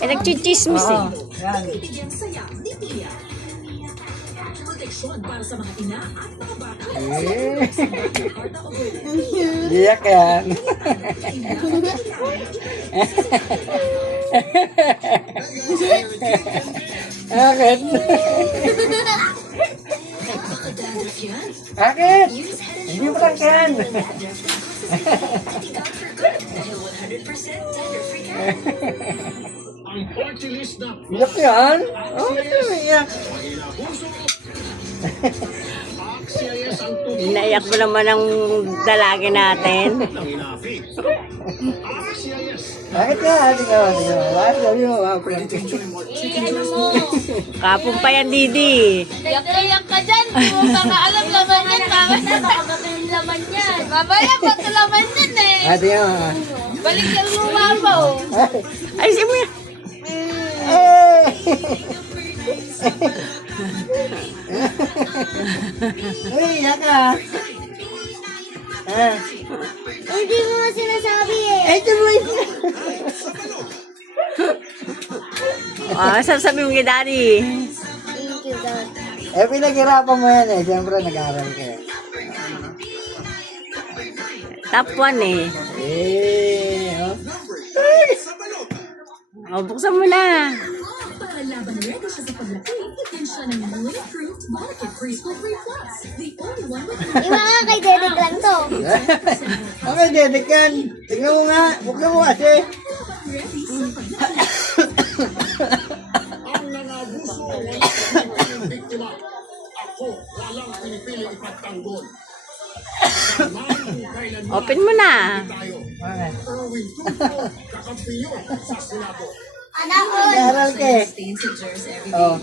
Eh, nagchichismis eh. Yan. Proteksyon para sa mga ina at mga bata. Iyak yan. Akit? Akit? Hindi mo lang yan. Ang party list na Iyak yan? Oh, iyak. AXIS ang tutuloy Inaiyak mo naman ang dalagi natin. ng inafit. AXIS Akit nga, ate ka. Bakit sabi mo, ako lang. Ano mo? Kapong pa yan, Didi. Iyak-iyak ka dyan. Hindi mo pa alam laman yan. Mamaya baka magaling laman yan. Mamaya baka laman yan eh. Ate nga. Balik ka lumabaw. Ay, siya mo yan. Eh! Uy, iyak ka. Ah. Hindi mo nga sinasabi eh. Eh, tuloy ka. Ah, sasabi mo kay Daddy. Thank you, Dad. Eh, pinaghirapan mo yan eh. Siyempre, nag-aaral ka. Top 1 eh. Eh, oh. O, buksan mo na. Para laban ready siya sa paglaki, higyan siya ng newly approved Molecule Preschool 3 Plus. The only one with Yung mga kay Dedek lang to. Okay, Dedek yan. Tignan mo nga. Buksan mo kasi. ready sa paglaki. ang nangabuso ng biktima. Ako walang pinipili ipagtanggol. Open mo na. Tayo. Okay. Erwin Tulfo, kakampiyon sa Senado. Anak ko. Nag-aaral ka eh. Stains and germs every day. Oh.